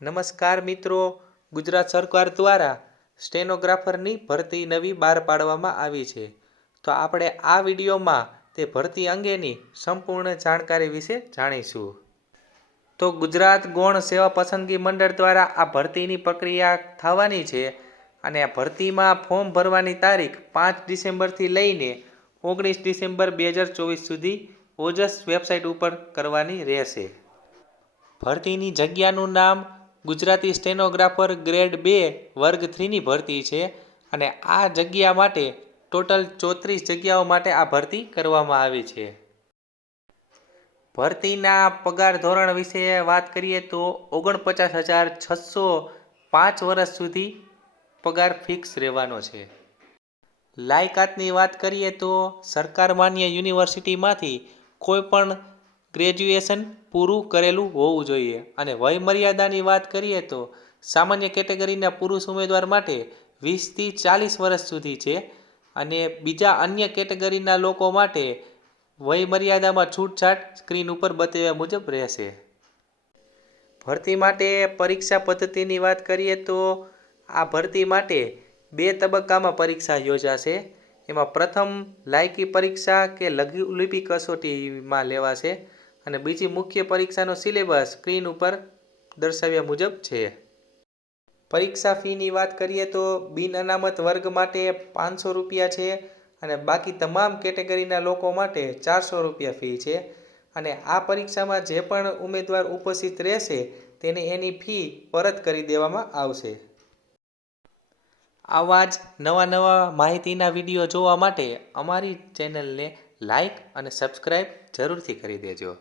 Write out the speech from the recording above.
નમસ્કાર મિત્રો, ગુજરાત સરકાર દ્વારા સ્ટેનોગ્રાફરની ભરતી નવી બહાર પાડવામાં આવી છે. તો આપણે આ વિડીયોમાં તે ભરતી અંગેની સંપૂર્ણ જાણકારી વિશે જાણીશું. તો ગુજરાત ગૌણ સેવા પસંદગી મંડળ દ્વારા આ ભરતીની પ્રક્રિયા થવાની છે અને આ ભરતીમાં ફોર્મ ભરવાની તારીખ 5 ડિસેમ્બરથી લઈને 19 ડિસેમ્બર 2024 સુધી ઓજસ વેબસાઇટ ઉપર કરવાની રહેશે. ભરતીની જગ્યાનું નામ ગુજરાતી સ્ટેનોગ્રાફર ગ્રેડ 2 વર્ગ 3ની ભરતી છે અને આ જગ્યા માટે ટોટલ 34 જગ્યાઓ માટે આ ભરતી કરવામાં આવી છે. ભરતીના પગાર ધોરણ વિશે વાત કરીએ તો 49,600 5 વર્ષ સુધી પગાર ફિક્સ રહેવાનો છે. લાયકાતની વાત કરીએ તો સરકાર માન્ય યુનિવર્સિટીમાંથી કોઈ પણ ગ્રેજ્યુએશન પૂરું કરેલું હોવું જોઈએ અને વયમર્યાદાની વાત કરીએ તો સામાન્ય કેટેગરીના પુરુષ ઉમેદવાર માટે 20થી 40 વર્ષ સુધી છે અને બીજા અન્ય કેટેગરીના લોકો માટે વયમર્યાદામાં છૂટછાટ સ્ક્રીન ઉપર બતાવ્યા મુજબ રહેશે. ભરતી માટે પરીક્ષા પદ્ધતિની વાત કરીએ તો આ ભરતી માટે 2 તબક્કામાં પરીક્ષા યોજાશે. એમાં પ્રથમ લાયકી પરીક્ષા કે લઘુલિપિ કસોટીમાં લેવાશે અને બીજી મુખ્ય પરીક્ષાનો સિલેબસ સ્ક્રીન ઉપર દર્શાવ્યા મુજબ છે. પરીક્ષા ફીની વાત કરીએ તો બિન અનામત વર્ગ માટે 500 રૂપિયા છે અને બાકી તમામ કેટેગરીના લોકો માટે 400 રૂપિયા ફી છે અને આ પરીક્ષામાં જે પણ ઉમેદવાર ઉપસ્થિત રહેશે તેને એની ફી પરત કરી દેવામાં આવશે. આવા જ નવા માહિતીના વિડીયો જોવા માટે અમારી ચેનલને લાઈક અને સબસ્ક્રાઈબ જરૂરથી કરી દેજો.